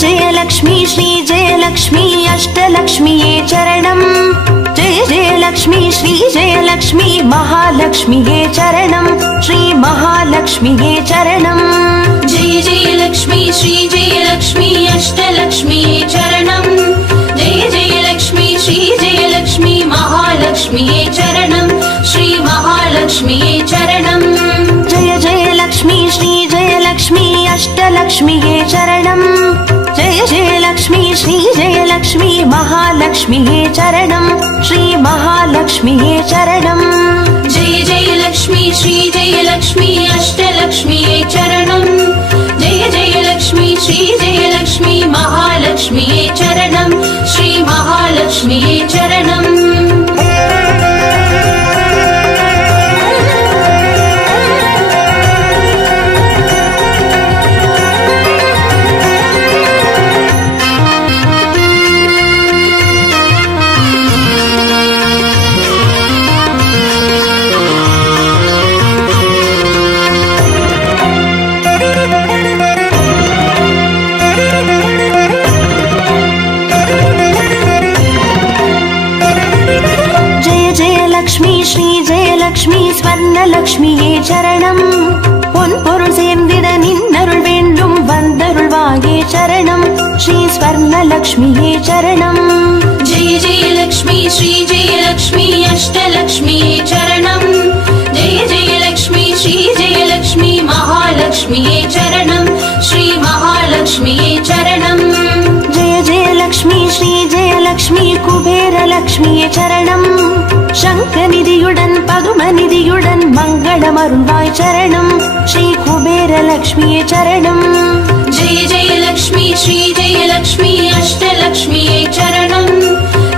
जय लक्ष्मी श्री जय लक्ष्मी अष्टलक्ष्मीये चरणम् जय जय लक्ष्मी श्री जय लक्ष्मी महालक्ष्मीये चरणम् श्री महालक्ष्मीये चरणम् जय जय लक्ष्मी श्री जय लक्ष्मी अष्टलक्ष्मीये चरणम् जय जय लक्ष्मी श्री जय लक्ष्मी महालक्ष्मीये चरणम् श्री महालक्ष्मीये चरणम् जय जय लक्ष्मी श्री जय लक्ष्मी अष्टलक्ष्मीये चरणम् जय जय लक्ष्मी श्री जय लक्ष्मी महालक्ष्मीये चरणम् श्री महालक्ष्मीये चरणम् जय जय लक्ष्मी श्री जय लक्ष्मी अष्टलक्ष्मीये चरणम् जय जय लक्ष्मी श्री जय लक्ष्मी महालक्ष्मीये चरणम् श्री महालक्ष्मीये चरणम् ஸ்வர்ணலக்ஷ்மியே சரணம் பொன்பொருள் சேர்ந்திட நின்னருள் வேண்டும் வந்தருள்வாயே சரணம் ஸ்ரீ ஸ்வர்ணலக்ஷ்மியே சரணம் जय जय लक्ष्मी श्री जय लक्ष्मी अष्टलक्ष्मीये चरणम् जय जय लक्ष्मी श्री जय लक्ष्मी महालक्ष्मीये चरणम् श्री महालक्ष्मीये चरणम् जय जय लक्ष्मी श्री जय लक्ष्मी कुबेरलक्ष्मिये चरणम् शङ्खनिधियुடன் பதுமநிதியுடன் மங்களமருள்வாய் சரணம் ஸ்ரீ குபேரலக்ஷ்மியே சரணம் जय जय लक्ष्मी श्री जय लक्ष्मी अष्टलक्ष्मीये चरणम्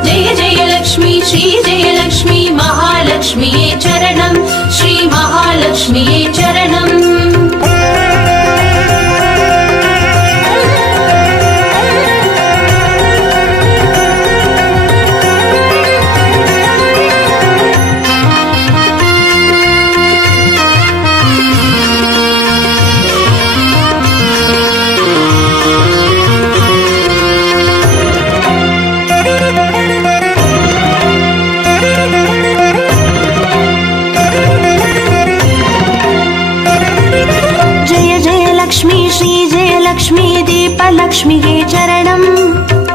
जय जय लक्ष्मी श्री जय लक्ष्मी महालक्ष्मीये चरणम् श्री महालक्ष्मीये चरणम् லக்ஷ்மியே சரணம்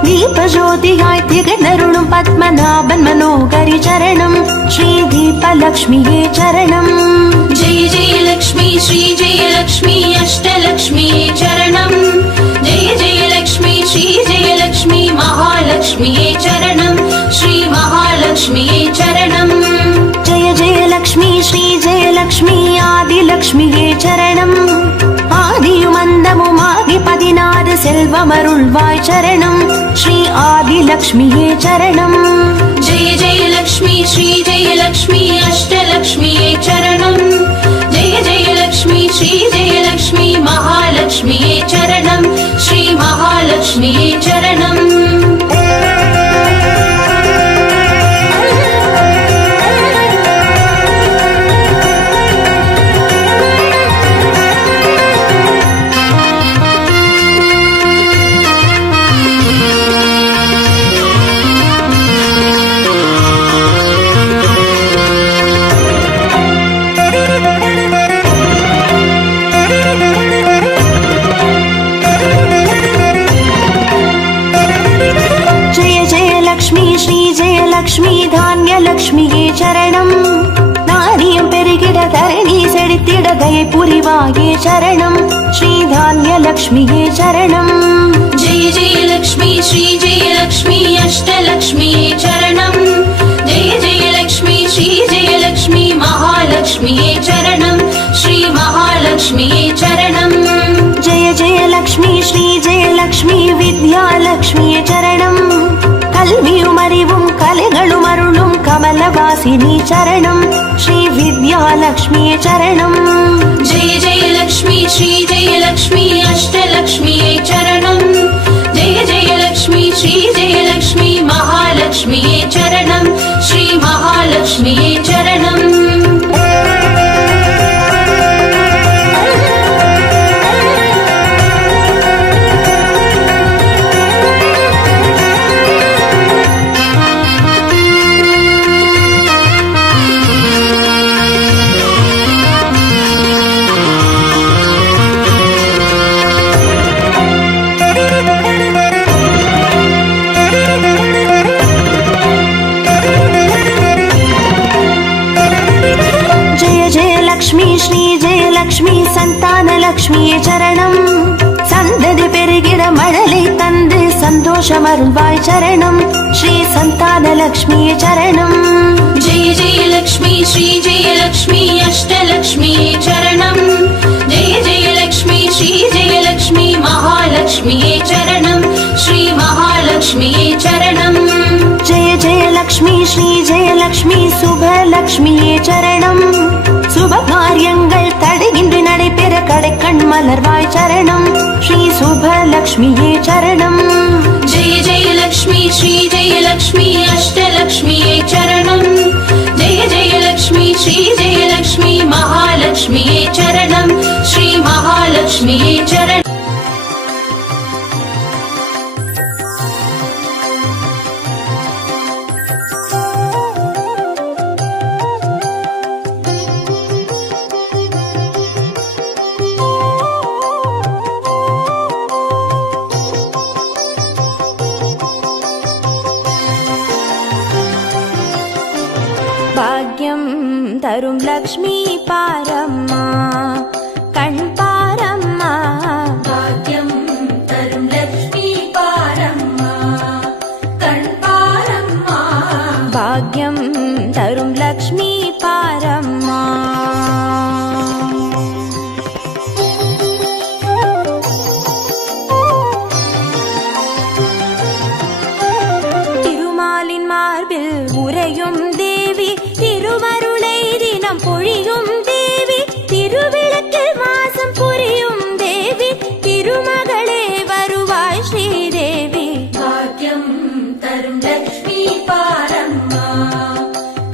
தீபஜோதியாய் திகழருளும் பத்மநாபன் மனோகரி சரணம் ஸ்ரீ தீபலக்ஷ்மியே சரணம் जय जय लक्ष्मी श्री जय लक्ष्मी अष्टलक्ष्मीये चरणम् जय जय लक्ष्मी श्री जय लक्ष्मी महालक्ष्मीये चरणम् श्री महालक्ष्मीये चरणम् जय जय लक्ष्मी श्री जय लक्ष्मी आदिलक्ष्मिये चरणम् ஆதியும் அந்தமுமாகி 16 செல்வமருள்வாய் சரணம் ஸ்ரீ ஆதிலக்ஷ்மியே சரணம் जय जय लक्ष्मी श्री जय लक्ष्मी अष्टलक्ष्मीये चरणम् जय जय लक्ष्मी श्री जय लक्ष्मी महालक्ष्मीये चरणम् श्री महालक्ष्मीये चरणम् லக்ஷ்மி தானிய லக்ஷ்மியே சரணம் நாரியம் பெருகிட தரணி செழித்திட தயை புரிவாயே சரணம் ஸ்ரீ தானிய லக்ஷ்மியே சரணம் जय जय लक्ष्मी श्री जय लक्ष्मी अष्टलक्ष्मीये चरणम् जय जय लक्ष्मी श्री जय लक्ष्मी महालक्ष्मीये चरणम् श्री महालक्ष्मीये चरणम् जय जय लक्ष्मी श्री जय लक्ष्मी विद्यालक्ष्मिये चरणम् கல்வியும் அறிவும் கலைகளும் அருளும் கமலவாசினி சரணம் ஸ்ரீ வித்யாலக்ஷ்மியே சரணம் जय जय लक्ष्मी श्री जय लक्ष्मी अष्टलक्ष्मीये चरणम् जय जय लक्ष्मी श्री जय लक्ष्मी महालक्ष्मीये चरणम् श्री महालक्ष्मीये चरणम् லக்ஷ்மியே சரணம். சந்ததி பெருகிட மழலை தந்து சந்தோஷம் அருள்வாய் சரணம். ஸ்ரீ சந்தான லக்ஷ்மியே சரணம். जय जय लक्ष्मी श्री जय लक्ष्मी अष्टलक्ष्मी चरणम. जय जय लक्ष्मी श्री जय लक्ष्मी महालक्ष्मी चरणम. श्री महालक्ष्मी चरणम. जय जय लक्ष्मी श्री जय लक्ष्मी शुभ लक्ष्मिये சரணம். சுப காரியங்கள் தடையின்றி நடைபெற கடைக்கண் மலர்வாய் சரணம். ஸ்ரீ சுப லக்ஷ்மியே சரணம். जय जय लक्ष्मी श्री जय लक्ष्मी अष्टलक्ष्मी चरणम. जय जय लक्ष्मी श्री जय लक्ष्मी महालक्ष्मी चरणम. श्री महालक्ष्मी चरणम. பாக்யம் தரும் லக்ஷ்மி பாரம்மா கண் பாரம்மா. भाग्यं तरुं लक्ष्मी पारम्मा कण् पारम्मा. பாக்யம் தரும் லக்ஷ்மி பாரம்மா. திருமாலின் மார்பில் உறையும் தேவி, திருவருளை தினம் பொழியும் தேவி, திருவிளக்கில் வாசம் புரியும் தேவி, திருமகளே வருவாய் ஸ்ரீதேவி. भाग्यं तरुं लक्ष्मी पारम्मा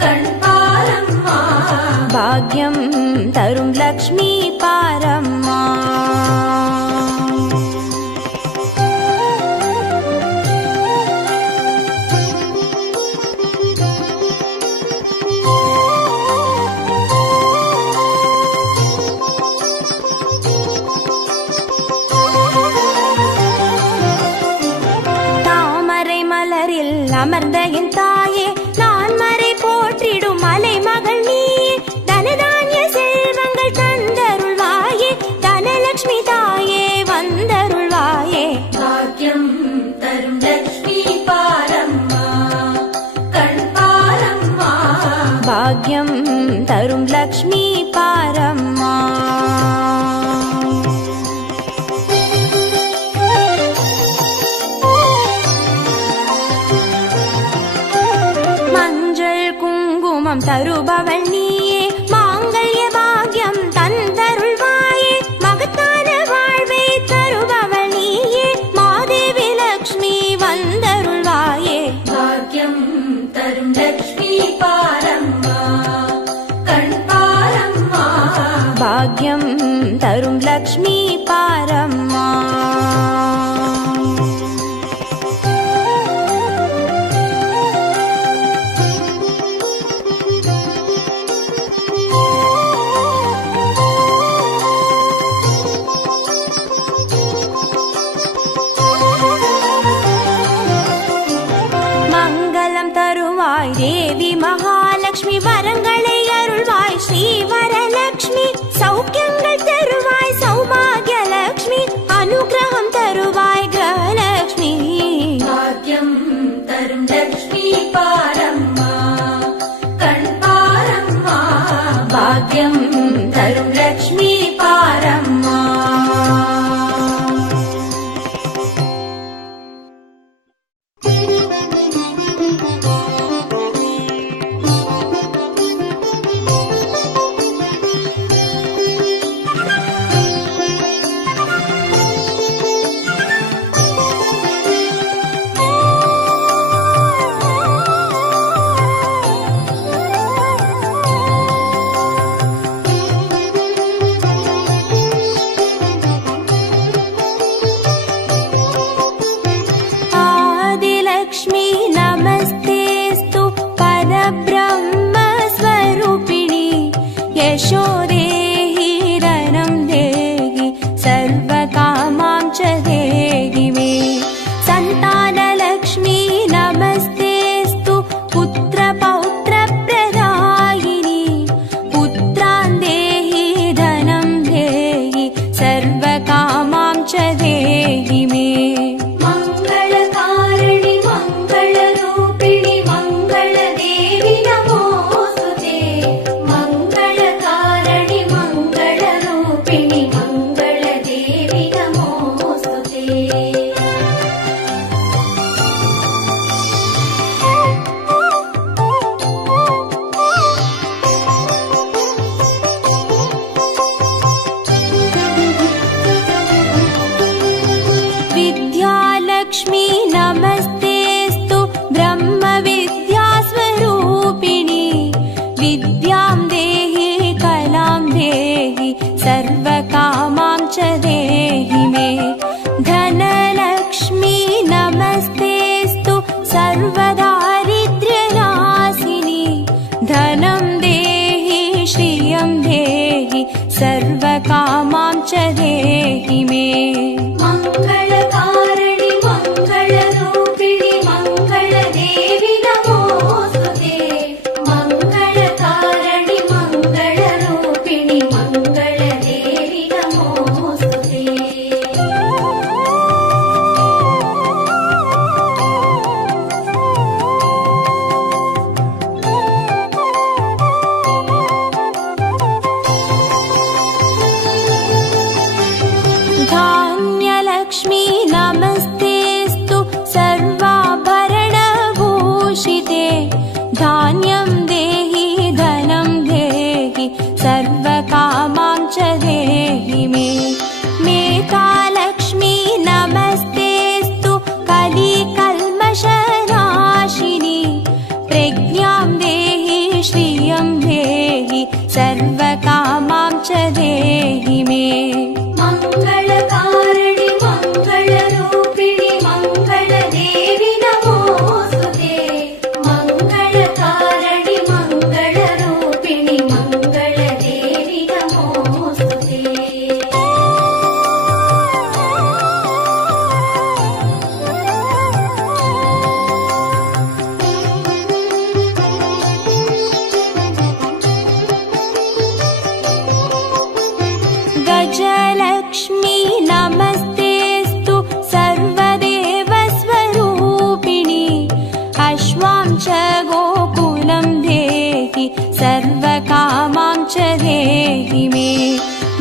कण् पारम्मा. பாக்யம் தரும் லக்ஷ்மி பாரம்மா. தாமரை மலரில் அமர்ந்த என் தாயே, நான் மறை போற்றிடும் மலை மகள் நீயே, தனதானிய செல்வங்கள் தந்தருள்வாயே, தனலட்சுமி தாயே வந்தருள்வாயே. भाग्यं तरुं लक्ष्मी पारम्मा कण् पारम्मा. பாக்யம் தரும் லக்ஷ்மி பாரம்மா. மஞ்சள் குங்குமம் தருபவள் நீயே, மாங்கல்ய பாக்யம் தந்தருள்வாயே, மகத்தான வாழ்வை தருபவள் நீயே, மாதேவி லக்ஷ்மி வந்தருள்வாயே. भाग्यं तरुं लक्ष्मी पारम्मा कण् पारम्मा. பாக்யம் தரும் லக்ஷ்மி பாரம்மா. மங்களம் தருவாய் தேவி மகாலட்சுமி, வரங்களை அருள்வாய் ஸ்ரீ வரலட்சுமி, சௌக்கியங்கள் தருவாய் சௌபாகிய லட்சுமி, அனுகிரகம் தருவாய் सर्वकामां च देहि मे। मङ्गलकारिणि मङ्गलरूपिणि मङ्गलदेवि नमोऽस्तुते। मङ्गलकारिणि मङ्गलरूपिणि मङ्गलदेवि नमोऽस्तुते। विद्यालक्ष्मी नमस्तेऽस्तु ब्रह्मविद्यास्वरूपिणि। विद्यां देहि कलां देहि सर्वकामां च देहि मे। धनलक्ष्मी नमस्तेऽस्तु सर्वदारिद्र्यनाशिनि। धनं देहि श्रियं देहि सर्वकामां च देहि मे। मङ्गलकारिणि मङ्गलरूपिणि मङ्गलदेवि नमोऽस्तुते। मङ्गलकारिणि मङ्गलरूपिणि मङ्गलदेवि नमोऽस्तुते। धान्यलक्ष्मी नमस्तेऽस्तु सर्वाभरणभूषिते। धान्यं देहि धनं देहि सर्वकामां च देहि मे। मेधालक्ष्मी नमस्तेऽस्तु कलिकल्मषनाशिनि। प्रज्ञां देहि श्रियं देहि सर्वकामां च देहि मे। मङ्गलकारिणि मङ्गलरूपिणि मङ्गलदेवि नमोऽस्तुते। मङ्गलकारिणि मङ्गलरूपिणि मङ्गलदेवि नमोऽस्तुते। गजलक्ष्मी नमस्तेऽस्तु सर्वदेवस्वरूपिणि। अश्वां च गोकुलं देहि सर्वकामां च देहि मे।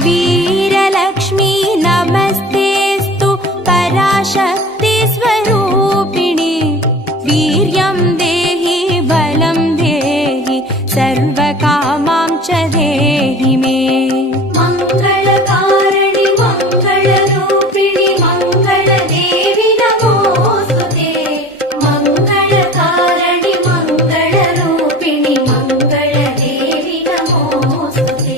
वीरलक्ष्मी नमस्तेऽस्तु पराशक्तिस्वरूपिणि। वीर्यं देहि बलं देहि सर्वकामां च देहि मे। मङ्गलकारिणि मङ्गलरूपिणि मङ्गलदेवि नमोऽस्तुते। मङ्गलकारिणि मङ्गलरूपिणि मङ्गलदेवि नमोऽस्तुते।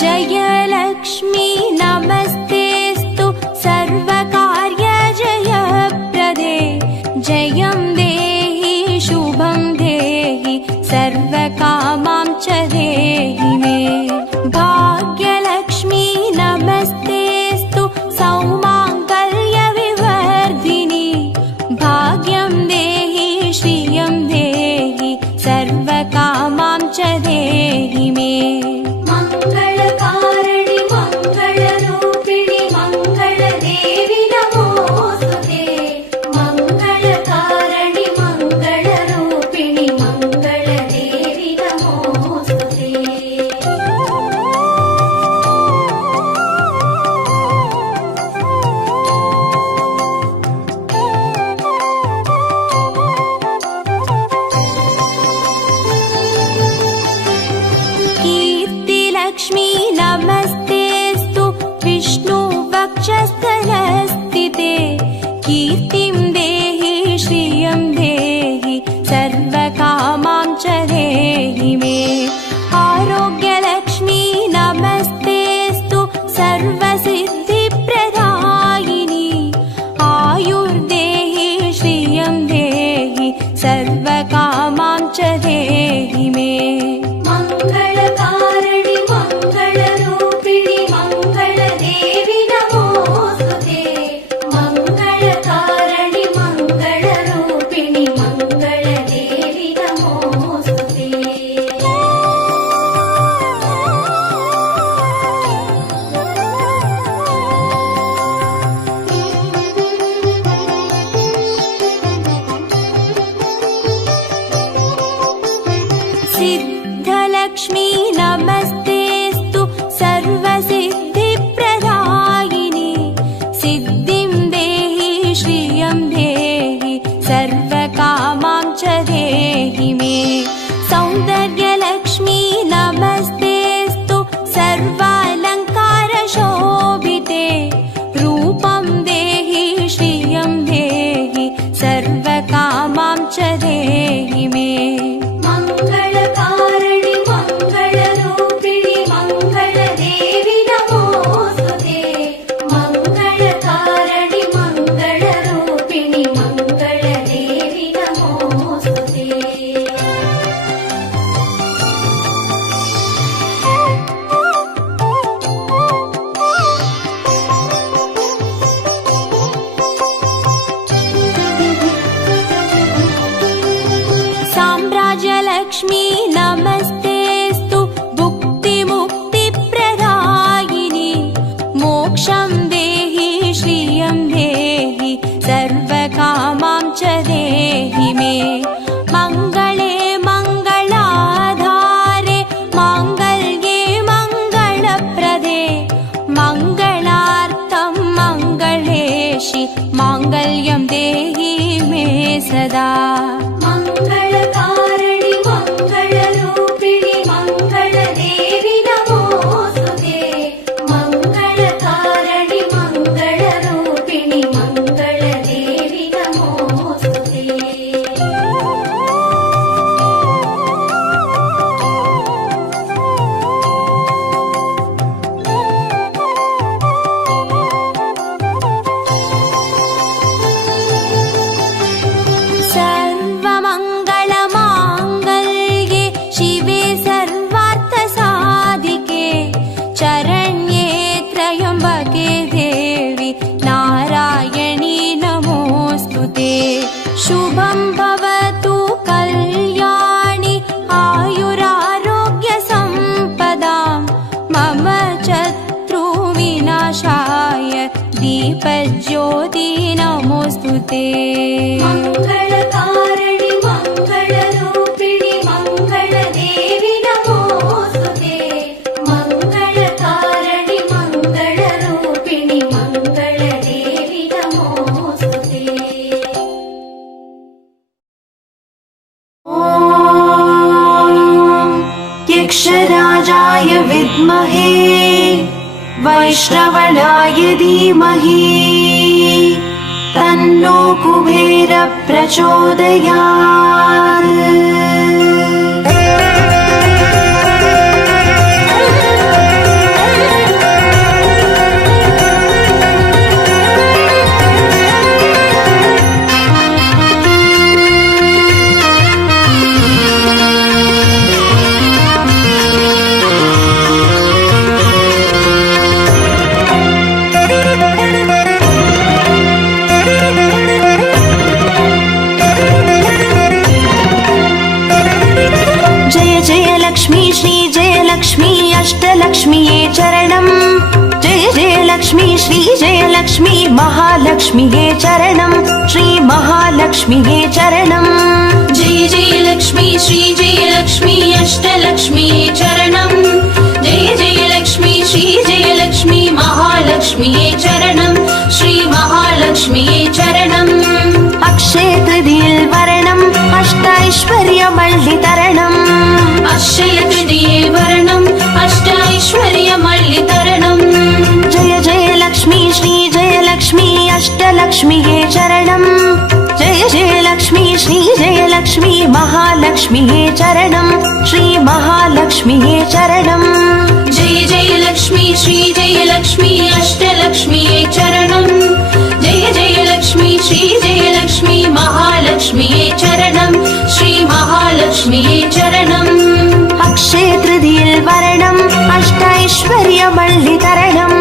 जयलक्ष्मी नमस्तेऽस्तु सर्वकार्यजयप्रदे। जयं देहि शुभं देहि सर्वकामां च देहि मे। भाग्यलक्ष्मी नमस्तेऽस्तु सौमाङ्गल्यविवर्धिनि। भाग्यं देहि श्रियं देहि सर्वकामां च देहि मे। मङ्गलकारिणि मङ्गलरूपिणि मङ्गलदेवि नमोऽस्तुते। मङ्गलकारिणि मङ्गलरूपिणि मङ्गलदेवि नमोऽस्तुते। कीर्तिलक्ष्मी नमस्तेऽस्तु विष्णुवक्षस्थलस्थिते। कीर्तिं देहि श्रियं देहि सर्वकामां च देहि मे। आरोग्यलक्ष्मी नमस्तेऽस्तु सर्वसिद्धिप्रदायिनि। आयुर्देहि श्रियं देहि सर्वकामां च देहि मे। मङ्गलकारिणि मङ्गलरूपिणि मङ्गलदेवि नमोऽस्तुते। देहि श्रियं देहि सर्वकामां च देहि मे मङ्गले मङ्गलाधारे माङ्गल्ये मङ्गलप्रदे मङ्गलार्थं मङ्गलेशि माङ्गल्यं देहि मे सदा मङ्गलकारिणि मङ्गलरूपिणि मङ्गलदेवि नमोऽस्तुते मङ्गलकारिणि मङ्गलरूपिणि मङ्गलदेवि नमोऽस्तुते सर्वमङ्गलमाङ्गल्ये शिवे सर्वार्थसाधिके चरण्ये त्र्यम्बके देवि नारायणी नमोऽस्तुते शुभं भवतु कल्याणि आयुरारोग्यसम्पदां मम शत्रुविनाशाय दीपज्योति नमोऽस्तुते मङ्गलकारिणि मङ्गलरूपिणि मङ्गलदेवि नमोऽस्तुते मङ्गलकारिणि मङ्गलरूपिणि मङ्गलदेवि नमोऽस्तुते यक्षराजाय विद्महे वैश्रवणाय धीमहि तन्नो कुबेर प्रचोदयात् जय जय लक्ष्मी श्री जय लक्ष्मी अष्टलक्ष्मीये चरणम् जय जय लक्ष्मी श्री जय लक्ष्मी महालक्ष्मीये चरणम् श्री महालक्ष्मीये चरणम् जय जय लक्ष्मी श्री जय लक्ष्मी अष्टलक्ष्मीये चरणम् जय जय लक्ष्मी श्री जय लक्ष्मी महालक्ष्मीये चरणम् श्री महालक्ष्मीये चरणम् अक्षय तृतीये वरणम् अष्टैश्वर्यमल्लितरणम् अक्षय तृतीये वरणम् अष्टैश्वर्यमल्लितरणम् जय जय लक्ष्मी श्री जय लक्ष्मी अष्टलक्ष्मीये चरणम् जय जय लक्ष्मी श्री जय लक्ष्मी महालक्ष्मीये चरणम् श्री महालक्ष्मीये चरणम् जय जय लक्ष्मी श्री जय लक्ष्मी अष्टलक्ष्मीये चरणम् जय जय लक्ष्मी श्री जय लक्ष्मी महालक्ष्मीये चरणम् श्री महालक्ष्मीये चरणम् अक्षय तृतीये वरणम् अष्टैश्वर्यमल्लितरणम्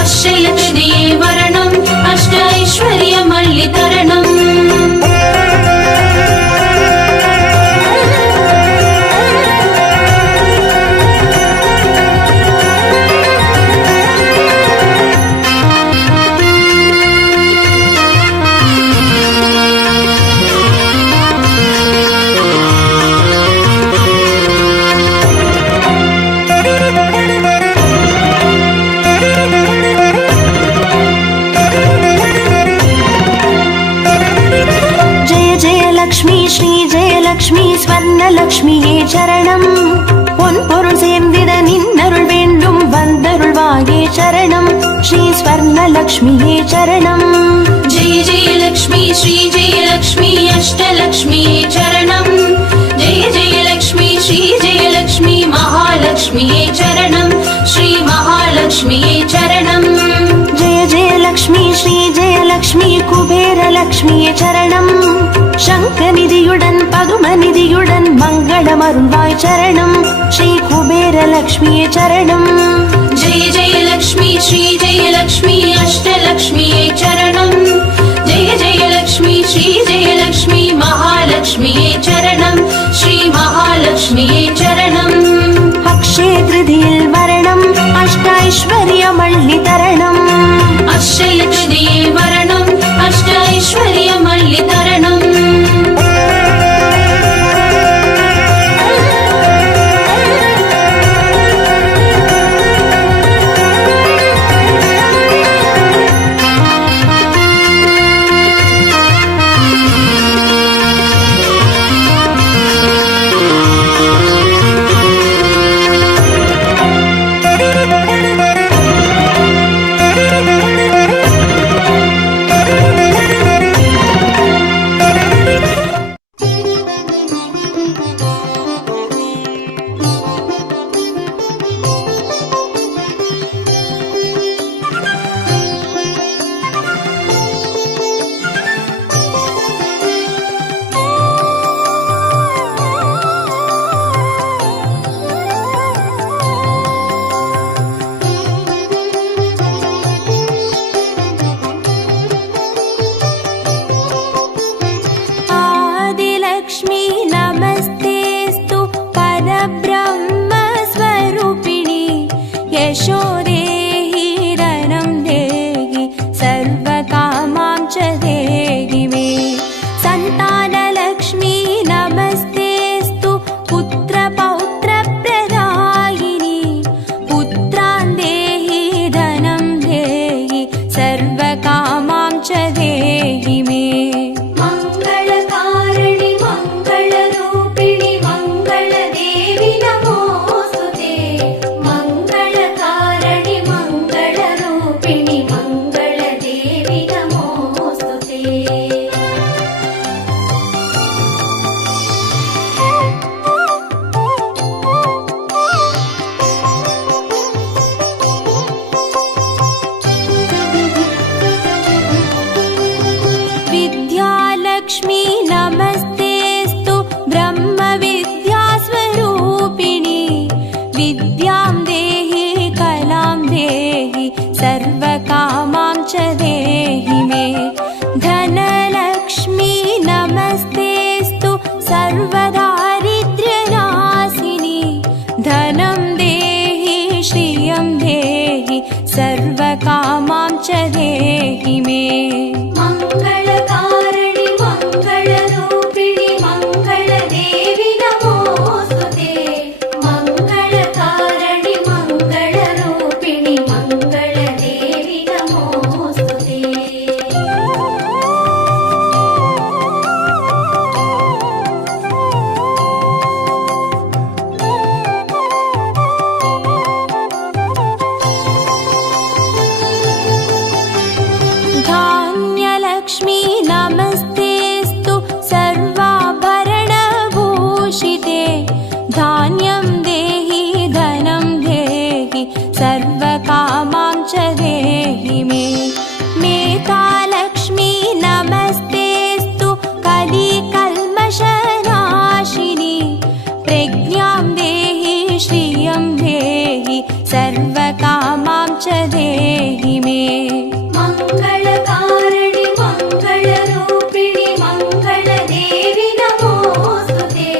अक्षय तृतीये वरणम् अष्टैश्वर्यमल्लितरणम् லக்ஷ்மி ஸ்ரீ ஜெயலக்ஷ்மி ஸ்வர்ணலக்ஷ்மியே சரணம் பொன்பொருள் சேர்ந்திட நின்னருள் வேண்டும் வந்தருள்வாயே சரணம் ஸ்ரீ ஸ்வர்ணலக்ஷ்மியே சரணம் जय जय लक्ष्मी श्री जय लक्ष्मी अष्टलक्ष्मीये चरणम् जय जय लक्ष्मी श्री जय लक्ष्मी महालक्ष्मीये चरणम् श्री महालक्ष्मीये चरणम् जय जय लक्ष्मी श्री जय लक्ष्मी कुबेर लक्ष्मिये चरणम् शङ्खनिधियुடன் பதுமநிதியுடன் மங்களமருள்வாய் சரணம் ஸ்ரீ குபேர லக்ஷ்மியே சரணம் जय जय लक्ष्मी श्री जय लक्ष्मी अष्टलक्ष्मीये चरणम् जय जय लक्ष्मी श्री जय लक्ष्मी महालक्ष्मीये चरणम् श्री महालक्ष्मीये चरणम् अक्षय तृतीये वरणम् अष्टैश्वर्यमल्लितरणम् च देहि मे। धनलक्ष्मी नमस्तेऽस्तु सर्वदारिद्र्यनाशिनी। धनं देहि श्रियं देहि सर्वकामां च देहि मे। मङ्गलकारिणि मङ्गलरूपिणि मङ्गलदेवि नमोऽस्तुते। मङ्गलकारिणि मङ्गलरूपिणि मङ्गलदेवि नमोऽस्तुते। धान्यलक्ष्मी नमस्तेऽस्तु सर्वाभरणभूषिते। धान्यं देहि धनं देहि सर्वकामां च देहि मे। मेधालक्ष्मी नमस्तेऽस्तु कलिकल्मषनाशिनी। प्रज्ञां देहि श्रियं देहि सर्वकामां च देहि मे। मङ्गलकारिणि मङ्गलरूपिणि मङ्गलदेवि नमोऽस्तुते।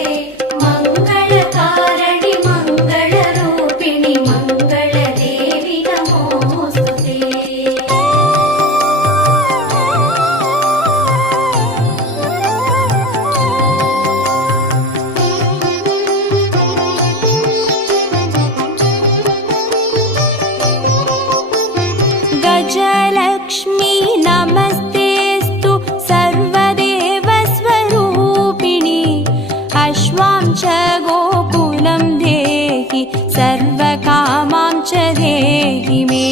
मङ्गलकारिणि मङ्गलरूपिणि मङ्गलदेवि नमोऽस्तुते। गजलक्ष्मी नमस्तेऽस्तु सर्वदेवस्वरूपिणी। अश्वां च गोकुलं देहि सर्वकामां च देहि मे।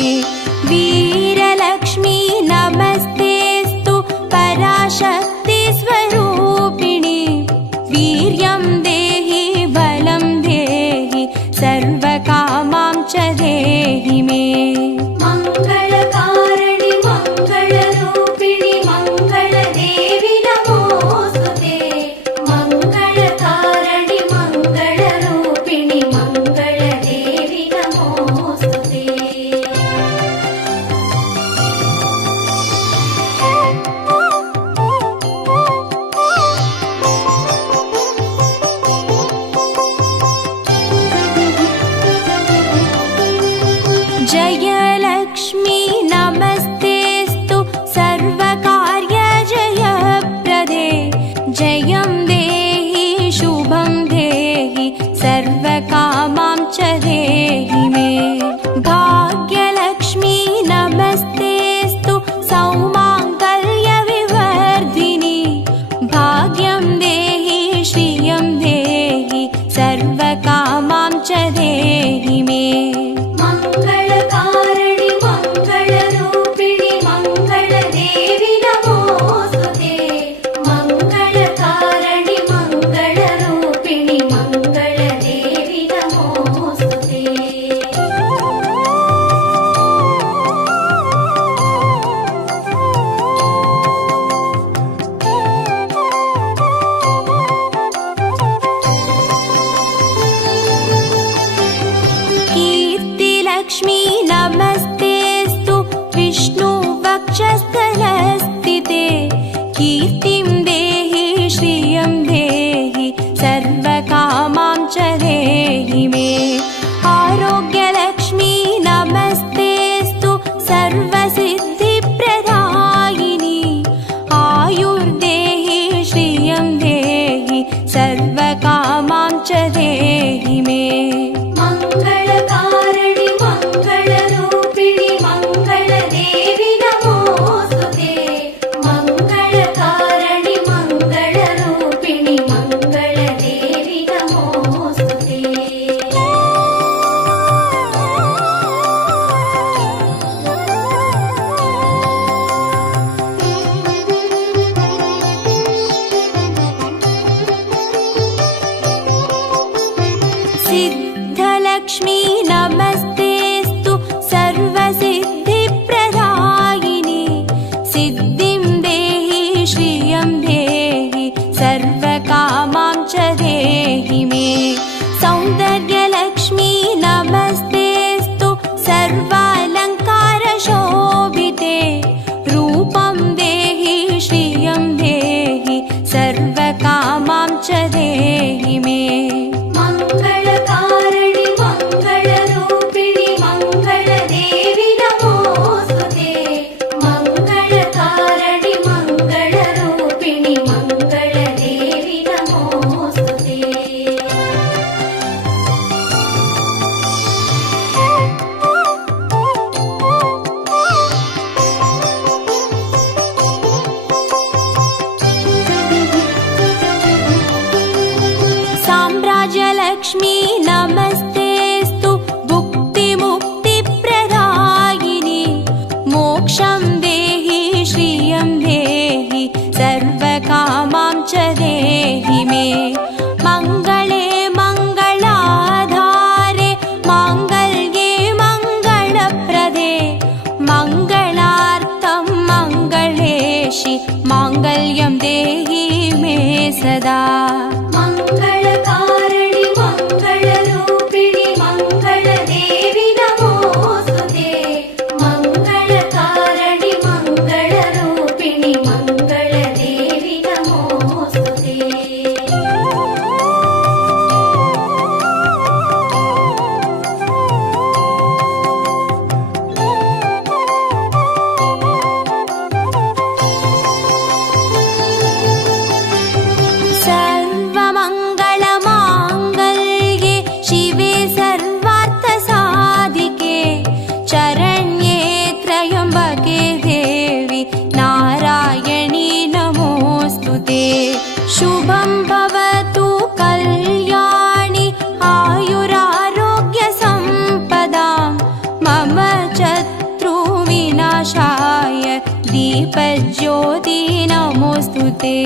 वीरलक्ष्मी नमस्तेऽस्तु पराशक्तिस्वरूपिणी। वीर्यं देहि बलं देहि सर्वकामां च देहि मे। मङ्गलकारिणि मङ्गलरूपिणि मङ्गलदेवि नमोऽस्तुते। मङ्गलकारिणि मङ्गलरूपिणि मङ्गलदेवि नमोऽस्तुते। जयलक्ष्मी नमस्तेऽस्तु सर्वकार्यजयप्रदे। जयं देहि शुभं देहि सर्वकामां च देहि मे। भाग्यलक्ष्मी नमस्तेऽस्तु सौमाङ्गल्यविवर्धिनी। भाग्यं देहि श्रियं देहि सर्वकामां च देहि मे। मङ्गलकारिणि मङ्गलरूपिणि मङ्गलदेवि नमोऽस्तुते। मङ्गलकारिणि मङ्गलरूपिणि मङ्गलदेवि नमोऽस्तुते। कीर्तिलक्ष्मी नमस्तेऽस्तु विष्णुवक्षस्थलस्थिते। कीर्तिं देहि श्रियं देहि सर्वकामां च देहि मे। आरोग्यलक्ष्मी नमस्तेऽस्तु सर्वसिद्धिप्रदायिनी। आयुर्देहि श्रियं देहि सर्वकामां च देहि मे। मङ्गलकारिणि मङ्गलरूपिणि मङ्गलदेवि नमोऽस्तुते। मङ्गलकारिणि मङ्गलरूपिणि मङ्गलदेवि नमोऽस्तुते। सिद्धलक्ष्मी नमस्तेऽस्तु सर्वसिद्धिप्रदायिनी। सिद्धिं देहि श्रियं देहि सर्वकामां च देहि मे। सौन्दर्यलक्ष्मी नमस्तेऽस्तु सर्वालङ्कारशोभिते। यशं देहि श्रियं देहि सर्वकामां च देहि मे मङ्गले मङ्गलाधारे माङ्गल्ये मङ्गलप्रदे मङ्गलार्थं मङ्गलेशि माङ्गल्यं देहि मे सदा मङ्गलकारिणि मङ्गलरूपिणि मङ्गलदेवि नमोऽस्तुते मङ्गलकारिणि मङ्गलरूपिणि मङ्गलदेवि नमोऽस्तुते सर्वमङ्गलमाङ्गल्ये शिवे सर्वार्थसाधिके चरण्ये त्र्यम्बके देवि नारायणी नमोऽस्तु ते शुभं भवतु कल्याणि आयुरारोग्यसम्पदां मम शत्रुविनाशाय दीपज्योति नमोऽस्तु ते